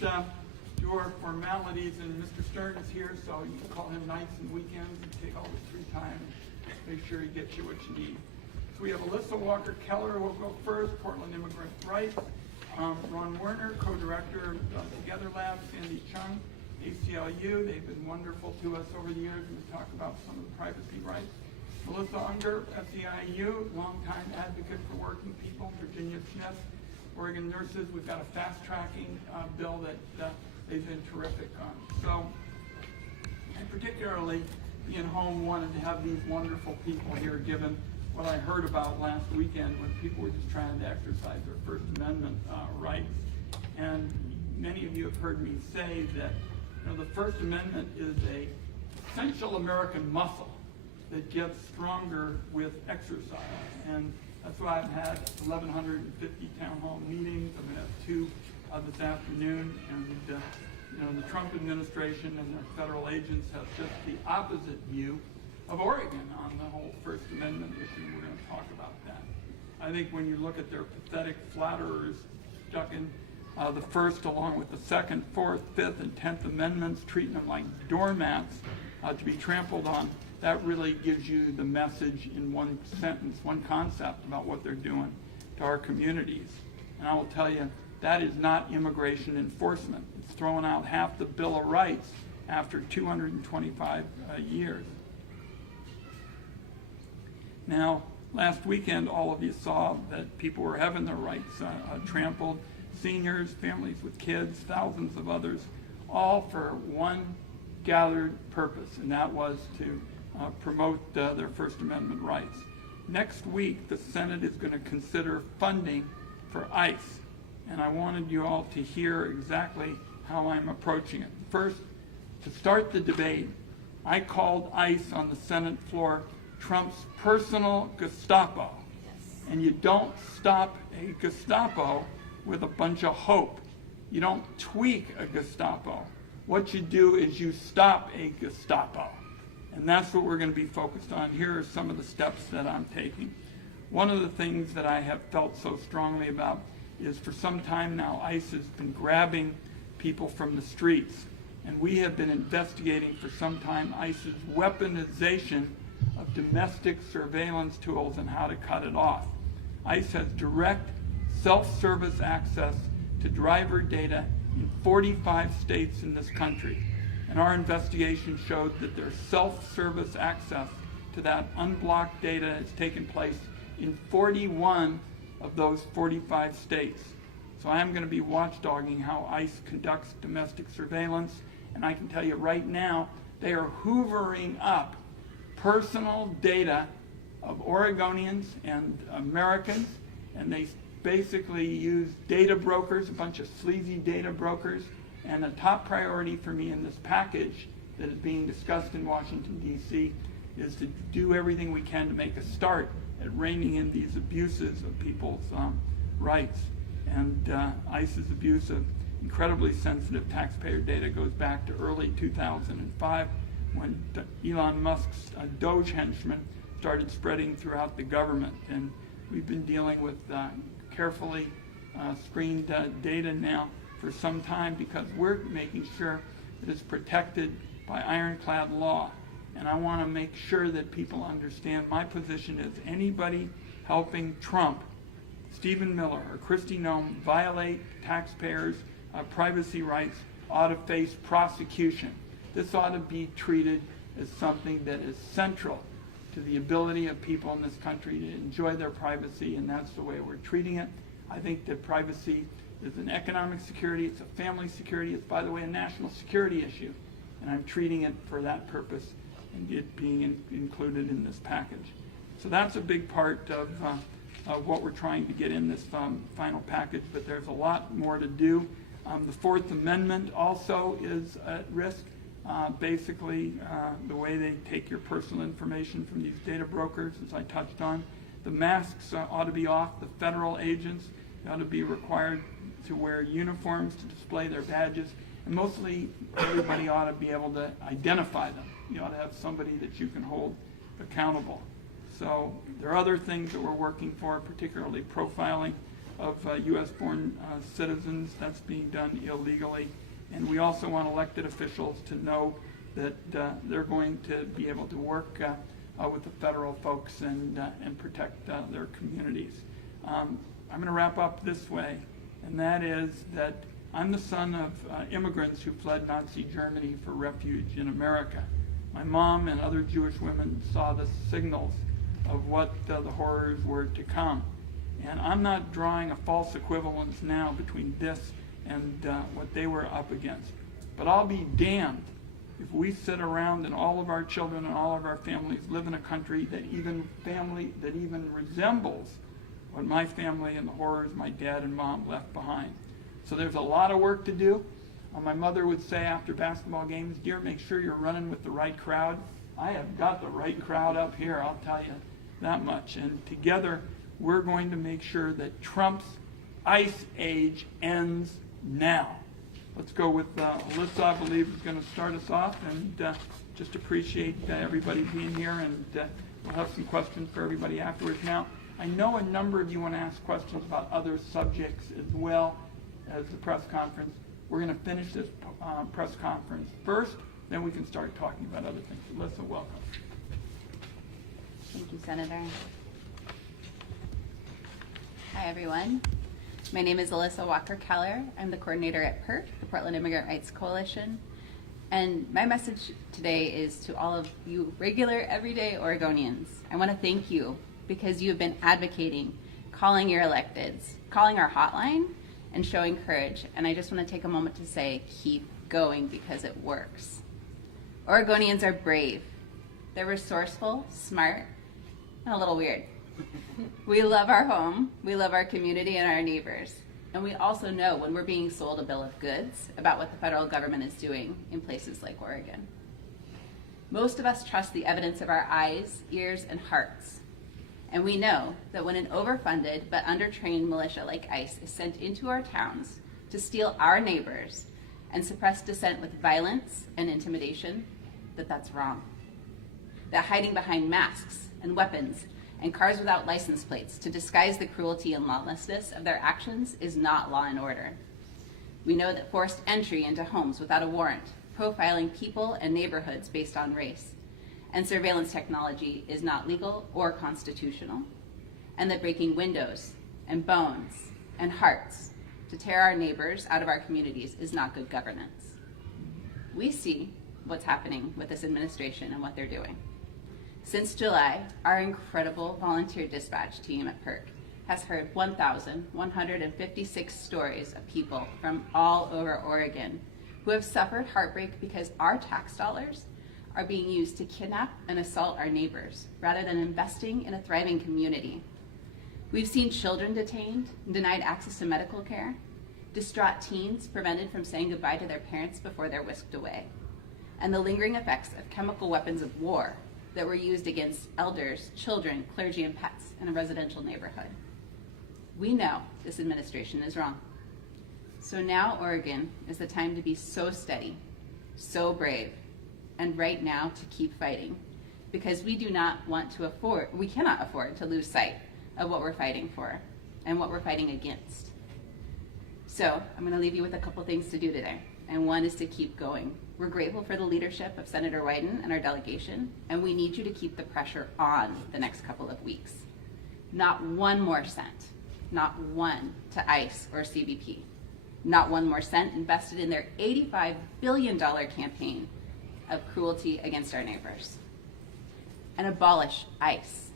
Your formalities, and Mr. Stern is here, so you can call him nights and weekends and take all the free time and make sure he gets you what you need. So we have Alyssa Walker-Keller will go first, Portland Immigrant Rights. Ron Werner, co-director of Together Lab, Sandy Chung, ACLU. They've been wonderful to us over the years, and we talk about some of the privacy rights. Melissa Unger, SEIU, longtime advocate for working people. Virginia Smith, Oregon nurses. We've got a fast-tracking bill that they've been terrific on. So, and particularly, Ian Home wanted to have these wonderful people here, given what I heard about last weekend when people were just trying to exercise their First Amendment rights. And many of you have heard me say that the First Amendment is a essential American muscle that gets stronger with exercise. And that's why I've had 1,150 town hall meetings. I'm going to have 2 this afternoon, and the Trump administration and their federal agents have just the opposite view of Oregon on the whole First Amendment issue. We're going to talk about that. I think when you look at their pathetic flatterers stuck in the First along with the Second, Fourth, Fifth, and 10th Amendments, treating them like doormats to be trampled on, that really gives you the message in one sentence, one concept about what they're doing to our communities. And I will tell you, that is not immigration enforcement. It's throwing out half the Bill of Rights after 225 years. Now, last weekend, all of you saw that people were having their rights trampled. Seniors, families with kids, thousands of others, all for one gathered purpose, and that was to promote their First Amendment rights. Next week, the Senate is going to consider funding for ICE, and I wanted you all to hear exactly how I'm approaching it. First, to start the debate, I called ICE on the Senate floor Trump's personal Gestapo. Yes. And you don't stop a Gestapo with a bunch of hope. You don't tweak a Gestapo. What you do is you stop a Gestapo. And that's what we're going to be focused on. Here are some of the steps that I'm taking. One of the things that I have felt so strongly about is for some time now, ICE has been grabbing people from the streets. And we have been investigating for some time ICE's weaponization of domestic surveillance tools and how to cut it off. ICE has direct self-service access to driver data in 45 states in this country. And our investigation showed that their self-service access to that unblocked data has taken place in 41 of those 45 states. So I am going to be watchdogging how ICE conducts domestic surveillance, and I can tell you right now, they are hoovering up personal data of Oregonians and Americans, and they basically use data brokers, a bunch of sleazy data brokers, and a top priority for me in this package that is being discussed in Washington, D.C. is to do everything we can to make a start at reining in these abuses of people's rights. And ICE's abuse of incredibly sensitive taxpayer data goes back to early 2005 when Elon Musk's Doge henchmen started spreading throughout the government. And we've been dealing with carefully screened data now for some time because we're making sure that it's protected by ironclad law. And I want to make sure that people understand my position is anybody helping Trump, Stephen Miller or Kristi Noem violate taxpayers' privacy rights ought to face prosecution. This ought to be treated as something that is central to the ability of people in this country to enjoy their privacy, and that's the way we're treating it. I think that privacy is an economic security, it's a family security, it's, by the way, a national security issue, and I'm treating it for that purpose and it being included in this package. So that's a big part of what we're trying to get in this final package, but there's a lot more to do. The Fourth Amendment also is at risk. Basically, the way they take your personal information from these data brokers, as I touched on. The masks ought to be off. The federal agents ought to be required to wear uniforms to display their badges. And mostly, everybody ought to be able to identify them. You ought to have somebody that you can hold accountable. So there are other things that we're working for, particularly profiling. of U.S.-born citizens. That's being done illegally. And we also want elected officials to know that they're going to be able to work with the federal folks and protect their communities. I'm going to wrap up this way, and that is that I'm the son of immigrants who fled Nazi Germany for refuge in America. My mom and other Jewish women saw the signals of what the horrors were to come. And I'm not drawing a false equivalence now between this and what they were up against. But I'll be damned if we sit around and all of our children and all of our families live in a country that even resembles what my family and the horrors my dad and mom left behind. So there's a lot of work to do. My mother would say after basketball games, dear, make sure you're running with the right crowd. I have got the right crowd up here, I'll tell you that much. And together, we're going to make sure that Trump's ICE age ends now. Let's go with Alyssa, I believe, is going to start us off, and just appreciate everybody being here, and we'll have some questions for everybody afterwards. Now, I know a number of you want to ask questions about other subjects as well as the press conference. We're going to finish this press conference first, then we can start talking about other things. Alyssa, welcome. Thank you, Senator. Hi, everyone. My name is Alyssa Walker-Keller. I'm the coordinator at PIRC, the Portland Immigrant Rights Coalition. And my message today is to all of you regular, everyday Oregonians. I want to thank you because you have been advocating, calling your electeds, calling our hotline, and showing courage. And I just want to take a moment to say, keep going because it works. Oregonians are brave. They're resourceful, smart, and a little weird. We love our home, we love our community and our neighbors. And we also know when we're being sold a bill of goods about what the federal government is doing in places like Oregon. Most of us trust the evidence of our eyes, ears, and hearts. And we know that when an overfunded but undertrained militia like ICE is sent into our towns to steal our neighbors and suppress dissent with violence and intimidation, that's wrong. That hiding behind masks and weapons and cars without license plates to disguise the cruelty and lawlessness of their actions is not law and order. We know that forced entry into homes without a warrant, profiling people and neighborhoods based on race, and surveillance technology is not legal or constitutional, and that breaking windows and bones and hearts to tear our neighbors out of our communities is not good governance. We see what's happening with this administration and what they're doing. Since July, our incredible volunteer dispatch team at PIRC has heard 1,156 stories of people from all over Oregon who have suffered heartbreak because our tax dollars are being used to kidnap and assault our neighbors rather than investing in a thriving community. We've seen children detained and denied access to medical care, distraught teens prevented from saying goodbye to their parents before they're whisked away, and the lingering effects of chemical weapons of war that were used against elders, children, clergy, and pets in a residential neighborhood. We know this administration is wrong. So now Oregon is the time to be so steady, so brave, and right now to keep fighting, because we cannot afford to lose sight of what we're fighting for and what we're fighting against. So I'm going to leave you with a couple things to do today, and one is to keep going. We're grateful for the leadership of Senator Wyden and our delegation, and we need you to keep the pressure on the next couple of weeks. Not one more cent, not one to ICE or CBP, not one more cent invested in their $85 billion campaign of cruelty against our neighbors. And abolish ICE.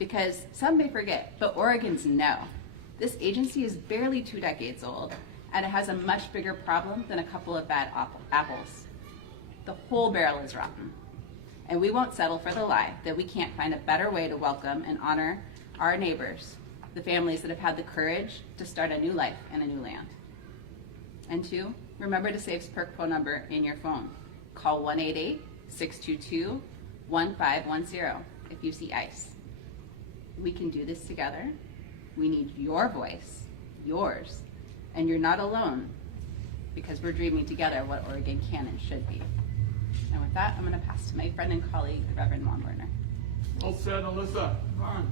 Because some may forget, but Oregons know, this agency is barely 2 decades old, and it has a much bigger problem than a couple of bad apples. The whole barrel is rotten. And we won't settle for the lie that we can't find a better way to welcome and honor our neighbors, the families that have had the courage to start a new life in a new land. And 2, remember to save PIRC phone number in your phone. Call 1-888-622-1510 if you see ICE. We can do this together. We need your voice, yours. And you're not alone, because we're dreaming together what Oregon can and should be. And with that, I'm going to pass to my friend and colleague, the Reverend Juan Werner. Well said, Alyssa. Come on.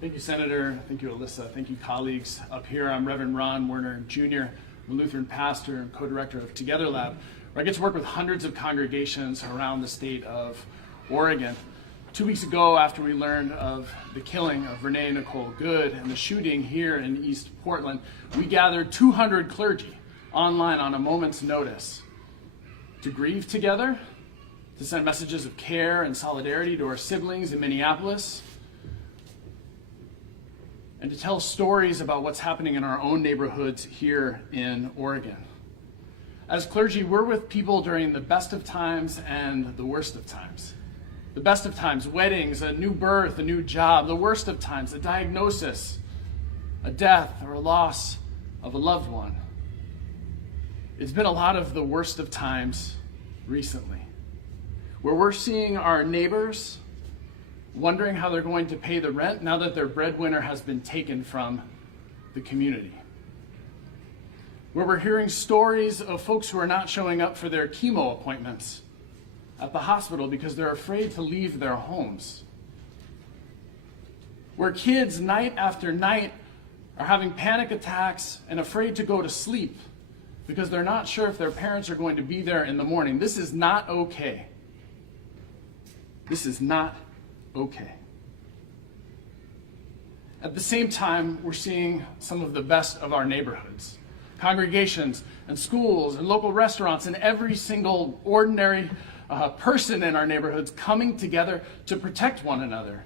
Thank you, Senator. Thank you, Alyssa. Thank you, colleagues. Up here, I'm Reverend Ron Werner Jr., I'm a Lutheran pastor and co-director of Together Lab, where I get to work with hundreds of congregations around the state of Oregon. 2 weeks ago, after we learned of the killing of Renee Nicole Good and the shooting here in East Portland, we gathered 200 clergy online on a moment's notice to grieve together, to send messages of care and solidarity to our siblings in Minneapolis, and to tell stories about what's happening in our own neighborhoods here in Oregon. As clergy, we're with people during the best of times and the worst of times. The best of times, weddings, a new birth, a new job. The worst of times, a diagnosis, a death, or a loss of a loved one. It's been a lot of the worst of times recently, where we're seeing our neighbors wondering how they're going to pay the rent now that their breadwinner has been taken from the community. Where we're hearing stories of folks who are not showing up for their chemo appointments at the hospital because they're afraid to leave their homes. Where kids night after night are having panic attacks and afraid to go to sleep because they're not sure if their parents are going to be there in the morning. This is not okay. This is not okay. At the same time, we're seeing some of the best of our neighborhoods. Congregations and schools and local restaurants and every single ordinary person in our neighborhoods coming together to protect one another,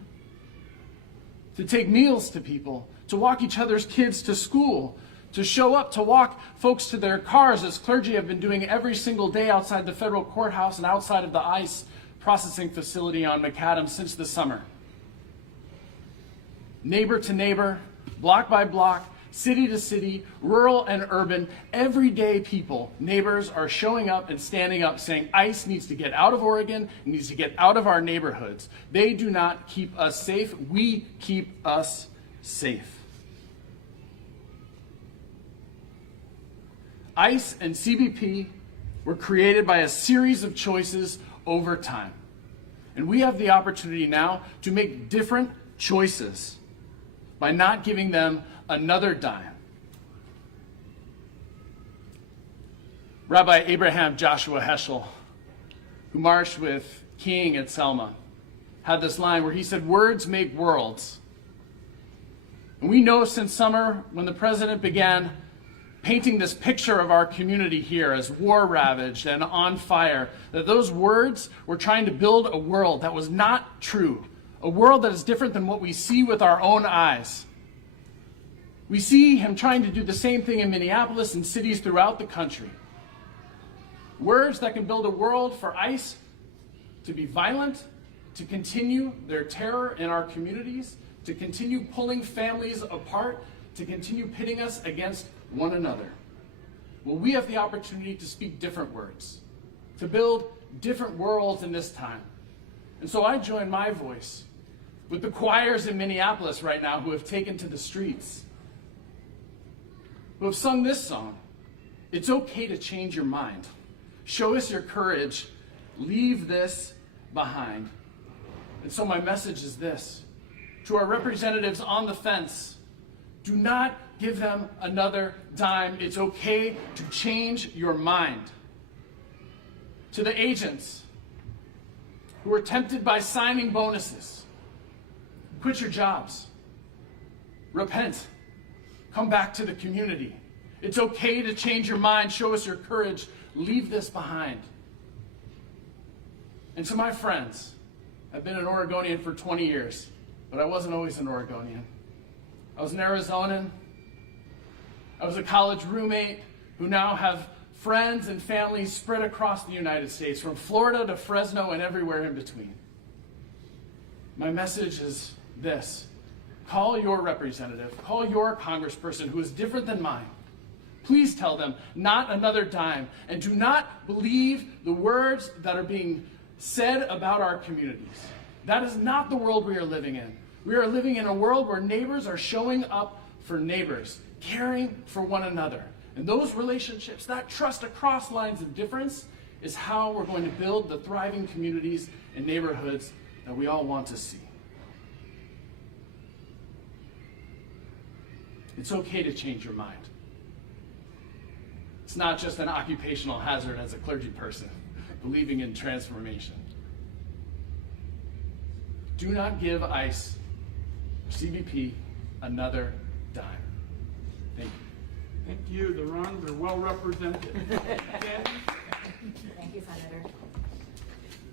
to take meals to people, to walk each other's kids to school, to show up to walk folks to their cars, as clergy have been doing every single day outside the federal courthouse and outside of the ICE processing facility on McAdam since the summer. Neighbor to neighbor, block by block, city to city, rural and urban, everyday people, neighbors are showing up and standing up saying ICE needs to get out of Oregon, needs to get out of our neighborhoods. They do not keep us safe, we keep us safe. ICE and CBP were created by a series of choices over time. And we have the opportunity now to make different choices by not giving them another dime. Rabbi Abraham Joshua Heschel, who marched with King at Selma, had this line where he said, "Words make worlds." And we know since summer, when the president began painting this picture of our community here as war-ravaged and on fire, that those words were trying to build a world that was not true, a world that is different than what we see with our own eyes. We see him trying to do the same thing in Minneapolis and cities throughout the country. Words that can build a world for ICE to be violent, to continue their terror in our communities, to continue pulling families apart, to continue pitting us against one another. Well, we have the opportunity to speak different words, to build different worlds in this time. And so I join my voice with the choirs in Minneapolis right now who have taken to the streets, who have sung this song. It's okay to change your mind. Show us your courage. Leave this behind. And so my message is this. To our representatives on the fence, do not give them another dime. It's okay to change your mind. To the agents who are tempted by signing bonuses, quit your jobs. Repent. Come back to the community. It's okay to change your mind. Show us your courage. Leave this behind. And to my friends, I've been an Oregonian for 20 years, but I wasn't always an Oregonian. I was an Arizonan. I was a college roommate who now have friends and families spread across the United States, from Florida to Fresno and everywhere in between. My message is this. Call your representative, call your congressperson who is different than mine. Please tell them, not another dime, and do not believe the words that are being said about our communities. That is not the world we are living in. We are living in a world where neighbors are showing up for neighbors, caring for one another. And those relationships, that trust across lines of difference, is how we're going to build the thriving communities and neighborhoods that we all want to see. It's okay to change your mind. It's not just an occupational hazard as a clergy person, believing in transformation. Do not give ICE or CBP another dime. Thank you. Thank you. The Rons are well represented. Sandy? Thank you, Senator.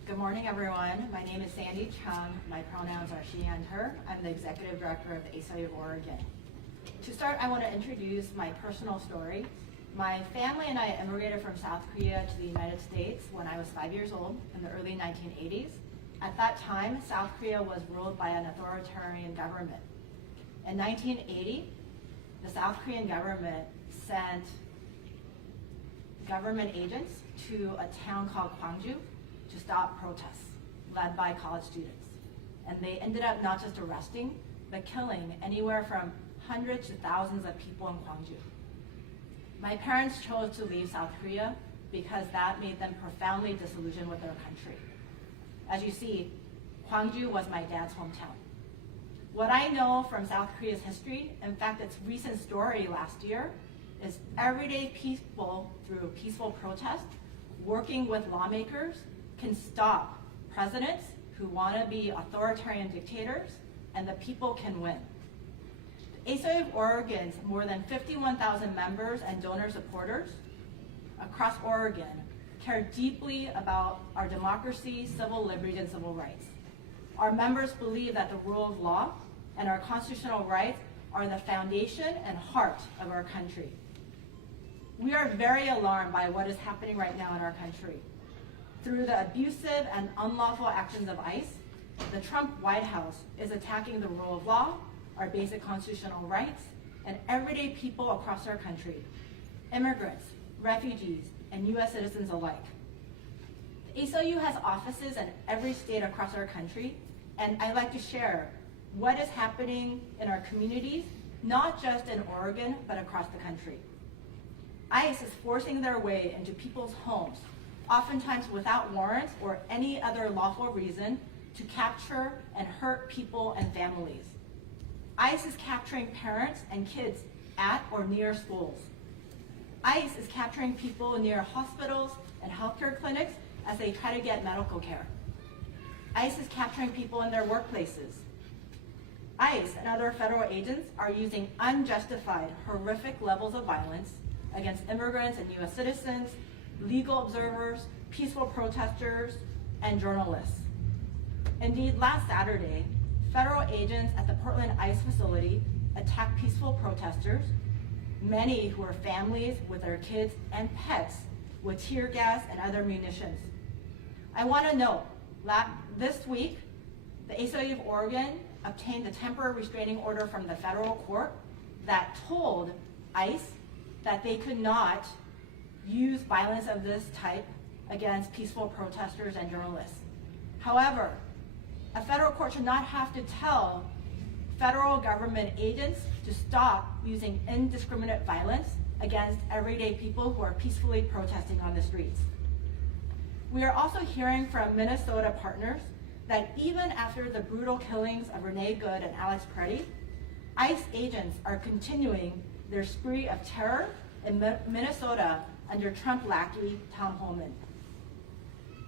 Good morning, everyone. My name is Sandy Chung. My pronouns are she and her. I'm the Executive Director of the ACLU Oregon. To start, I want to introduce my personal story. My family and I immigrated from South Korea to the United States when I was 5 years old in the early 1980s. At that time, South Korea was ruled by an authoritarian government. In 1980, the South Korean government sent government agents to a town called Gwangju to stop protests led by college students. And they ended up not just arresting, but killing anywhere from hundreds to thousands of people in Gwangju. My parents chose to leave South Korea because that made them profoundly disillusioned with their country. As you see, Gwangju was my dad's hometown. What I know from South Korea's history, in fact, its recent story last year, is everyday people through peaceful protest, working with lawmakers, can stop presidents who want to be authoritarian dictators, and the people can win. The ACLU of Oregon's more than 51,000 members and donor supporters across Oregon care deeply about our democracy, civil liberties, and civil rights. Our members believe that the rule of law and our constitutional rights are the foundation and heart of our country. We are very alarmed by what is happening right now in our country. Through the abusive and unlawful actions of ICE, the Trump White House is attacking the rule of law, our basic constitutional rights, and everyday people across our country, immigrants, refugees, and U.S. citizens alike. The ACLU has offices in every state across our country, and I'd like to share what is happening in our communities, not just in Oregon, but across the country. ICE is forcing their way into people's homes, oftentimes without warrants or any other lawful reason, to capture and hurt people and families. ICE is capturing parents and kids at or near schools. ICE is capturing people near hospitals and healthcare clinics as they try to get medical care. ICE is capturing people in their workplaces. ICE and other federal agents are using unjustified, horrific levels of violence against immigrants and U.S. citizens, legal observers, peaceful protesters, and journalists. Indeed, last Saturday, federal agents at the Portland ICE facility attacked peaceful protesters, many who were families with their kids and pets, with tear gas and other munitions. I want to note, this week, the ACLU of Oregon obtained a temporary restraining order from the federal court that told ICE that they could not use violence of this type against peaceful protesters and journalists. However, a federal court should not have to tell federal government agents to stop using indiscriminate violence against everyday people who are peacefully protesting on the streets. We are also hearing from Minnesota partners that even after the brutal killings of Renee Good and Alex Clergy, ICE agents are continuing their spree of terror in Minnesota under Trump lackey Tom Homan.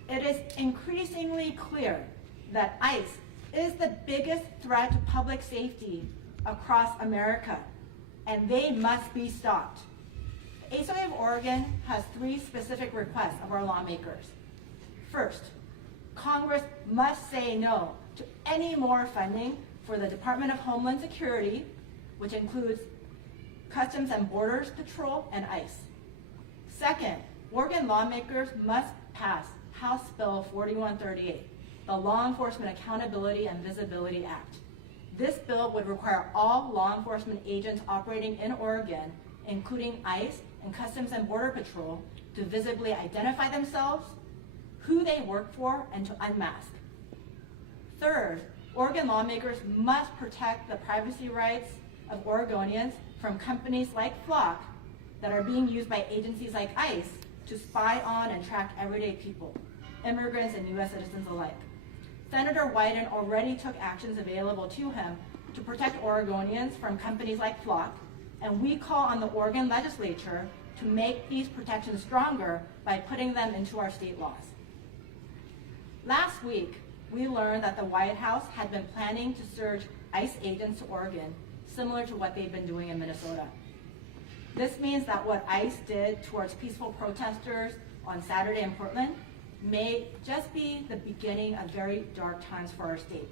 It is increasingly clear that ICE is the biggest threat to public safety across America, and they must be stopped. The ACLU of Oregon has 3 specific requests of our lawmakers. First, Congress must say no to any more funding for the Department of Homeland Security, which includes Customs and Borders Patrol and ICE. Second, Oregon lawmakers must pass House Bill 4138, the Law Enforcement Accountability and Visibility Act. This bill would require all law enforcement agents operating in Oregon, including ICE and Customs and Border Patrol, to visibly identify themselves, who they work for, and to unmask. Third, Oregon lawmakers must protect the privacy rights of Oregonians from companies like Flock that are being used by agencies like ICE to spy on and track everyday people, immigrants and U.S. citizens alike. Senator Wyden already took actions available to him to protect Oregonians from companies like Flock, And we call on the Oregon legislature to make these protections stronger by putting them into our state laws. Last week, we learned that the White House had been planning to surge ICE agents to Oregon, similar to what they've been doing in Minnesota. This means that what ICE did towards peaceful protesters on Saturday in Portland may just be the beginning of very dark times for our state.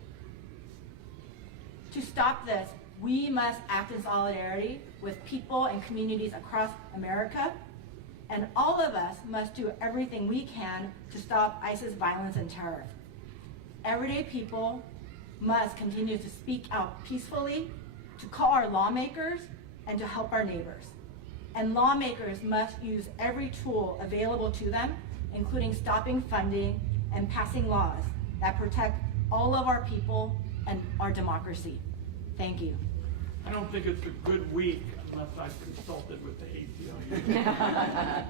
To stop this, we must act in solidarity with people and communities across America, and all of us must do everything we can to stop ICE's violence and terror. Everyday people must continue to speak out peacefully, to call our lawmakers, and to help our neighbors. And lawmakers must use every tool available to them, including stopping funding and passing laws that protect all of our people and our democracy. Thank you. I don't think it's a good week unless I've consulted with the ACLU.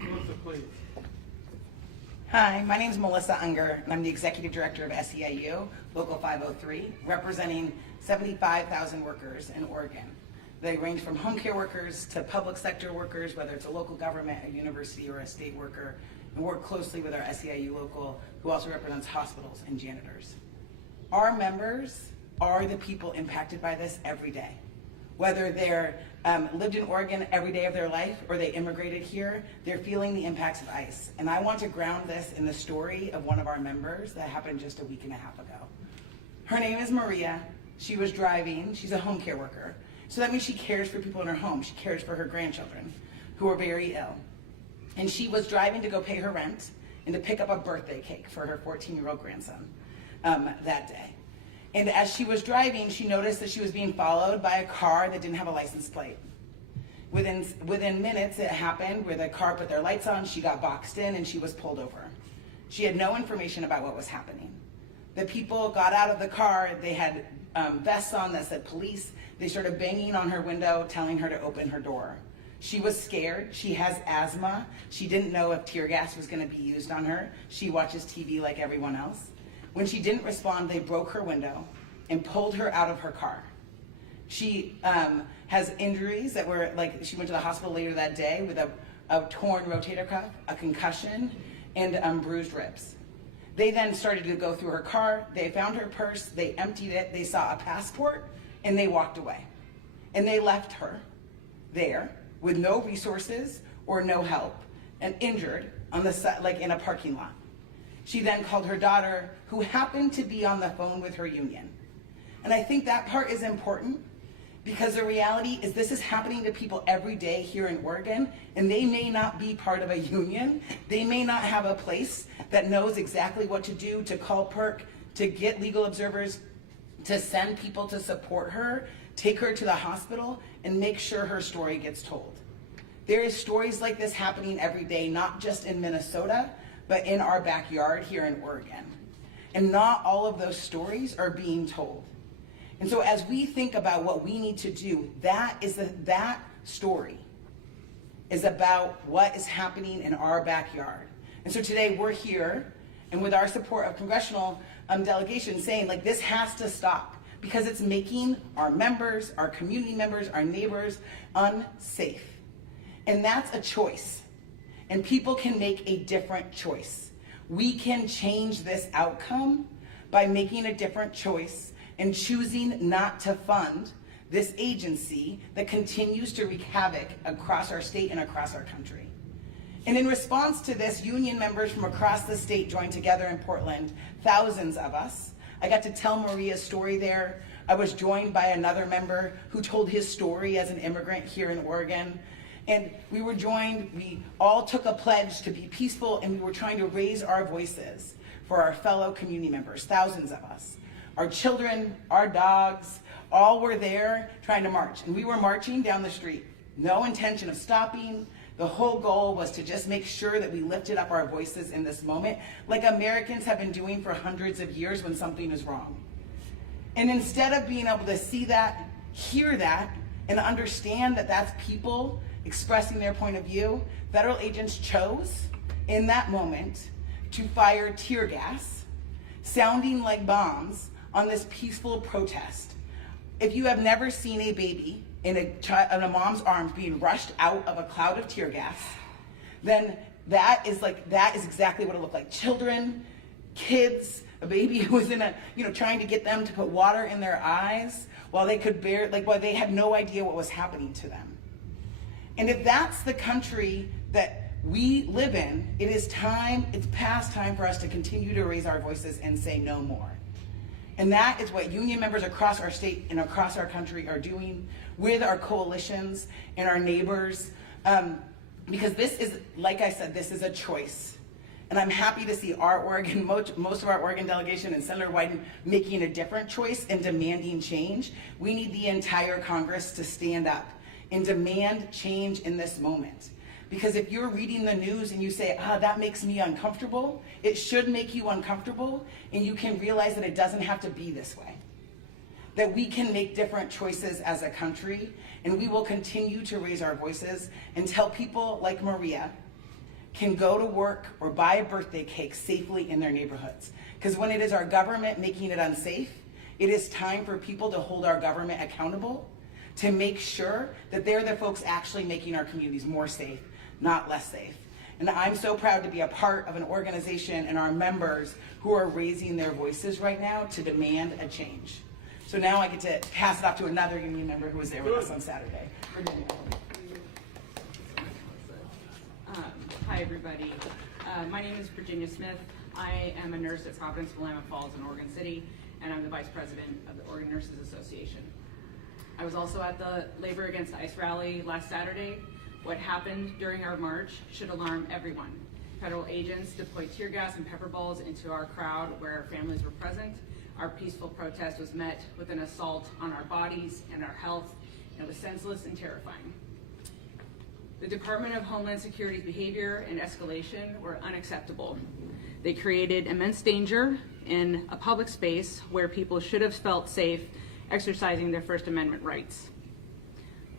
Melissa, please. Hi, my name is Melissa Unger, and I'm the Executive Director of SEIU, Local 503, representing 75,000 workers in Oregon. They range from home care workers to public sector workers, whether it's a local government, a university, or a state worker, and work closely with our SEIU local, who also represents hospitals and janitors. Our members are the people impacted by this every day. Whether they're lived in Oregon every day of their life or they immigrated here, they're feeling the impacts of ICE. And I want to ground this in the story of one of our members that happened just a week and a half ago. Her name is Maria. She was driving. She's a home care worker. So that means she cares for people in her home. She cares for her grandchildren who are very ill. And she was driving to go pay her rent and to pick up a birthday cake for her 14-year-old grandson that day. And as she was driving, she noticed that she was being followed by a car that didn't have a license plate. Within minutes, it happened where the car put their lights on, she got boxed in, and she was pulled over. She had no information about what was happening. The people got out of the car. They had vests on that said police. They started banging on her window, telling her to open her door. She was scared. She has asthma. She didn't know if tear gas was going to be used on her. She watches TV like everyone else. When she didn't respond, they broke her window and pulled her out of her car. She has injuries that were like, she went to the hospital later that day with a torn rotator cuff, a concussion, and bruised ribs. They then started to go through her car. They found her purse. They emptied it. They saw a passport, and they walked away. And they left her there with no resources or no help and injured on the side, like in a parking lot. She then called her daughter, who happened to be on the phone with her union. And I think that part is important because the reality is this is happening to people every day here in Oregon, and they may not be part of a union. They may not have a place that knows exactly what to do to call PERC, to get legal observers, to send people to support her, take her to the hospital, and make sure her story gets told. There is stories like this happening every day, not just in Minnesota, but in our backyard here in Oregon. And not all of those stories are being told. And so as we think about what we need to do, that story is about what is happening in our backyard. And so today we're here, and with our support of congressional delegation, saying like this has to stop because it's making our members, our community members, our neighbors unsafe. And that's a choice. And people can make a different choice. We can change this outcome by making a different choice and choosing not to fund this agency that continues to wreak havoc across our state and across our country. And in response to this, union members from across the state joined together in Portland, thousands of us. I got to tell Maria's story there. I was joined by another member who told his story as an immigrant here in Oregon. And we were joined, we all took a pledge to be peaceful, and we were trying to raise our voices for our fellow community members, thousands of us. Our children, our dogs, all were there trying to march. And we were marching down the street. No intention of stopping. The whole goal was to just make sure that we lifted up our voices in this moment, like Americans have been doing for hundreds of years when something is wrong. And instead of being able to see that, hear that, and understand that that's people expressing their point of view, federal agents chose in that moment to fire tear gas, sounding like bombs, on this peaceful protest. If you have never seen a baby in a mom's arms being rushed out of a cloud of tear gas, then that is exactly what it looked like. Children, kids, a baby who was in a, trying to get them to put water in their eyes while they could while they had no idea what was happening to them. And if that's the country that we live in, it's past time for us to continue to raise our voices and say no more. And that is what union members across our state and across our country are doing with our coalitions and our neighbors. Because this is, like I said, this is a choice. And I'm happy to see our Oregon, most of our Oregon delegation and Senator Wyden making a different choice and demanding change. We need the entire Congress to stand up and demand change in this moment. Because if you're reading the news and you say, that makes me uncomfortable, it should make you uncomfortable, and you can realize that it doesn't have to be this way. That we can make different choices as a country, and we will continue to raise our voices until people like Maria can go to work or buy a birthday cake safely in their neighborhoods. Because when it is our government making it unsafe, it is time for people to hold our government accountable to make sure that they're the folks actually making our communities more safe, not less safe. And I'm so proud to be a part of an organization and our members who are raising their voices right now to demand a change. So now I get to pass it off to another union member who was there with us on Saturday. Hi, everybody. My name is Virginia Smith. I am a nurse at Providence, Willamette Falls in Oregon City, and I'm the vice president of the Oregon Nurses Association. I was also at the Labor Against ICE rally last Saturday. What happened during our march should alarm everyone. Federal agents deployed tear gas and pepper balls into our crowd where our families were present. Our peaceful protest was met with an assault on our bodies and our health, and it was senseless and terrifying. The Department of Homeland Security's behavior and escalation were unacceptable. They created immense danger in a public space where people should have felt safe exercising their First Amendment rights.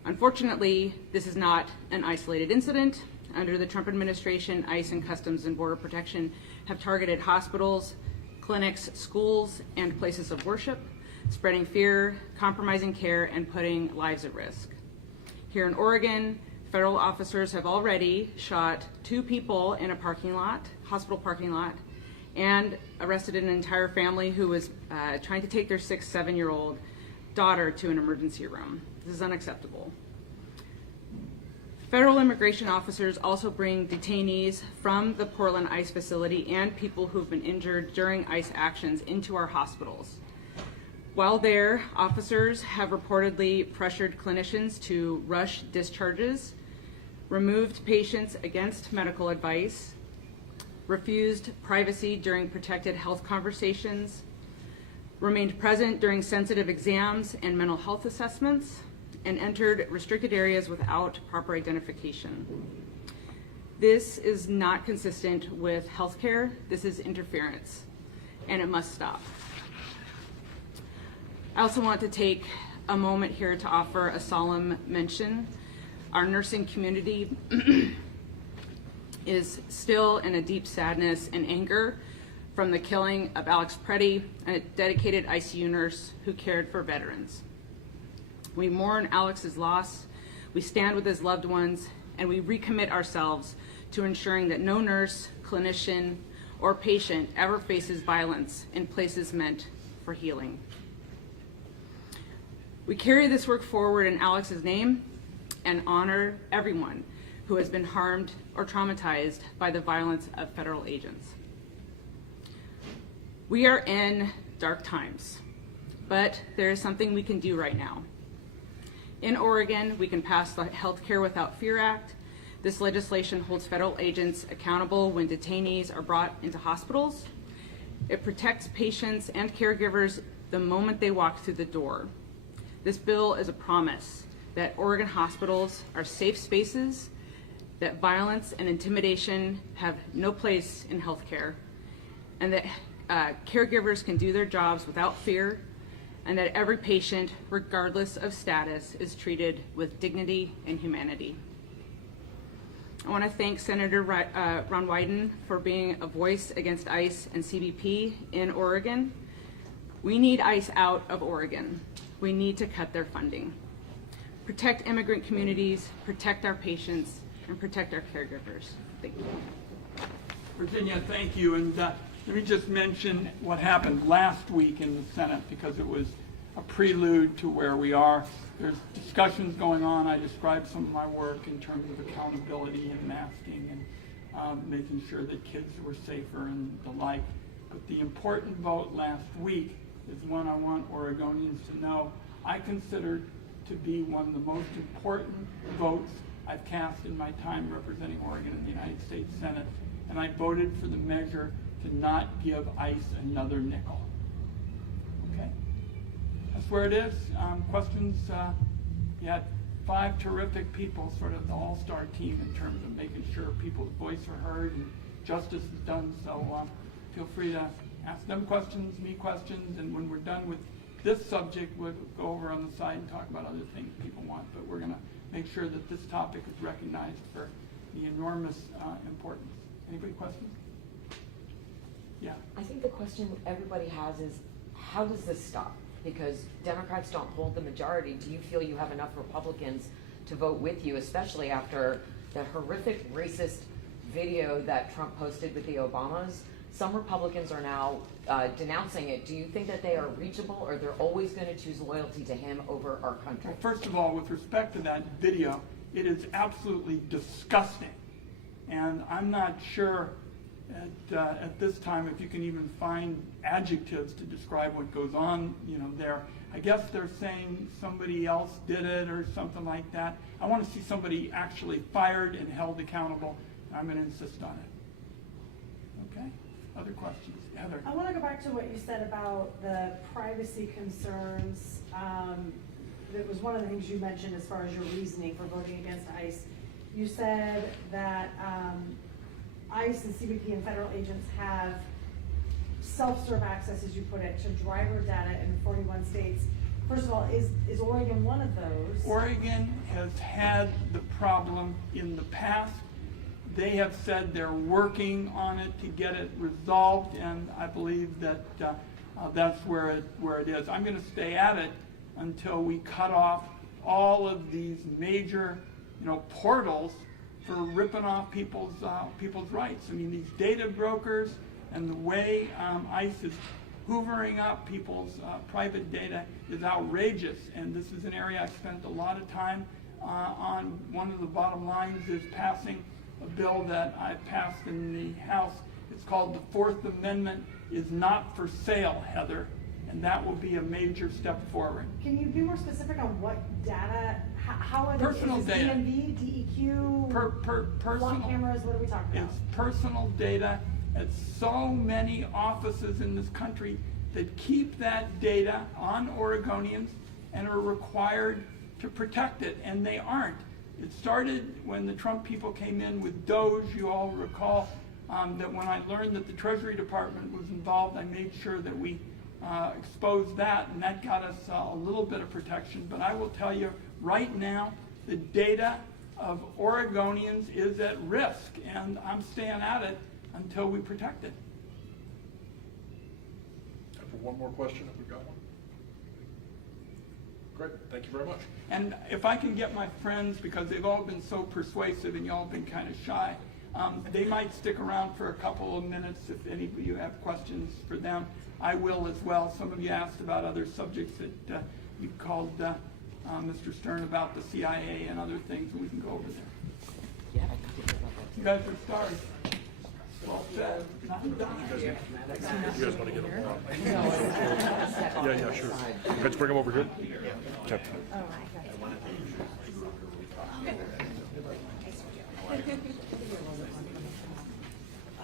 Unfortunately, this is not an isolated incident. Under the Trump administration, ICE and Customs and Border Protection have targeted hospitals, clinics, schools, and places of worship, spreading fear, compromising care, and putting lives at risk. Here in Oregon, federal officers have already shot 2 people in a hospital parking lot, and arrested an entire family who was trying to take their 7-year-old daughter to an emergency room. This is unacceptable. Federal immigration officers also bring detainees from the Portland ICE facility and people who've been injured during ICE actions into our hospitals. While there, officers have reportedly pressured clinicians to rush discharges, removed patients against medical advice, refused privacy during protected health conversations, remained present during sensitive exams and mental health assessments, and entered restricted areas without proper identification. This is not consistent with healthcare. This is interference, and it must stop. I also want to take a moment here to offer a solemn mention. Our nursing community is still in a deep sadness and anger from the killing of Alex Preddy, a dedicated ICU nurse who cared for veterans. We mourn Alex's loss, we stand with his loved ones, and we recommit ourselves to ensuring that no nurse, clinician, or patient ever faces violence in places meant for healing. We carry this work forward in Alex's name and honor everyone who has been harmed or traumatized by the violence of federal agents. We are in dark times, but there is something we can do right now. In Oregon, we can pass the Healthcare Without Fear Act. This legislation holds federal agents accountable when detainees are brought into hospitals. It protects patients and caregivers the moment they walk through the door. This bill is a promise that Oregon hospitals are safe spaces, that violence and intimidation have no place in healthcare, and that caregivers can do their jobs without fear, and that every patient, regardless of status, is treated with dignity and humanity. I want to thank Senator Ron Wyden for being a voice against ICE and CBP in Oregon. We need ICE out of Oregon. We need to cut their funding. Protect immigrant communities, protect our patients, and protect our caregivers. Thank you. Virginia, thank you. And let me just mention what happened last week in the Senate, because it was a prelude to where we are. There's discussions going on. I described some of my work in terms of accountability and masking and making sure that kids were safer and the like. But the important vote last week is one I want Oregonians to know I consider to be one of the most important votes I've cast in my time representing Oregon in the United States Senate. And I voted for the measure to not give ICE another nickel. Okay? That's where it is. Questions? You had 5 terrific people, sort of the all-star team in terms of making sure people's voice are heard and justice is done. So feel free to ask them questions, me questions, and when we're done with this subject, we'll go over on the side and talk about other things people want. But we're going to make sure that this topic is recognized for the enormous importance. Anybody questions? Yeah. I think the question everybody has is, how does this stop? Because Democrats don't hold the majority. Do you feel you have enough Republicans to vote with you, especially after the horrific racist video that Trump posted with the Obamas? Some Republicans are now denouncing it. Do you think that they are reachable, or they're always going to choose loyalty to him over our country? Well, first of all, with respect to that video, it is absolutely disgusting. And I'm not sure at this time if you can even find adjectives to describe what goes on, there. I guess they're saying somebody else did it or something like that. I want to see somebody actually fired and held accountable. I'm going to insist on it. Okay? Other questions? Heather? I want to go back to what you said about the privacy concerns. That was one of the things you mentioned as far as your reasoning for voting against ICE. You said that ICE and CBP and federal agents have self-serve access, as you put it, to driver data in 41 states. First of all, is Oregon one of those? Oregon has had the problem in the past. They have said they're working on it to get it resolved, and I believe that that's where it is. I'm going to stay at it until we cut off all of these major, portals for ripping off people's rights. I mean, these data brokers and the way ICE is hoovering up people's private data is outrageous, and this is an area I've spent a lot of time on. One of the bottom lines is passing a bill that I passed in the House. It's called the Fourth Amendment is not for sale, Heather, and that will be a major step forward. Can you be more specific on what data, how are Personal data. DMV, DEQ, Personal lock cameras, what are we talking about? It's personal data at so many offices in this country that keep that data on Oregonians and are required to protect it, and they aren't. It started when the Trump people came in with Doge. You all recall that when I learned that the Treasury Department was involved, I made sure that we exposed that, and that got us a little bit of protection. But I will tell you, right now, the data of Oregonians is at risk, and I'm staying at it until we protect it. Time for one more question, if we've got one. Great, thank you very much. And if I can get my friends, because they've all been so persuasive and y'all been kind of shy, they might stick around for a couple of minutes if any of you have questions for them. I will as well. Some of you asked about other subjects that you called Mr. Stern about the CIA and other things, and we can go over there. Yeah, I can think about that. You guys are stars. Well said. Not done. You guys want to get them? Yeah, sure. Let's bring them over here. Okay.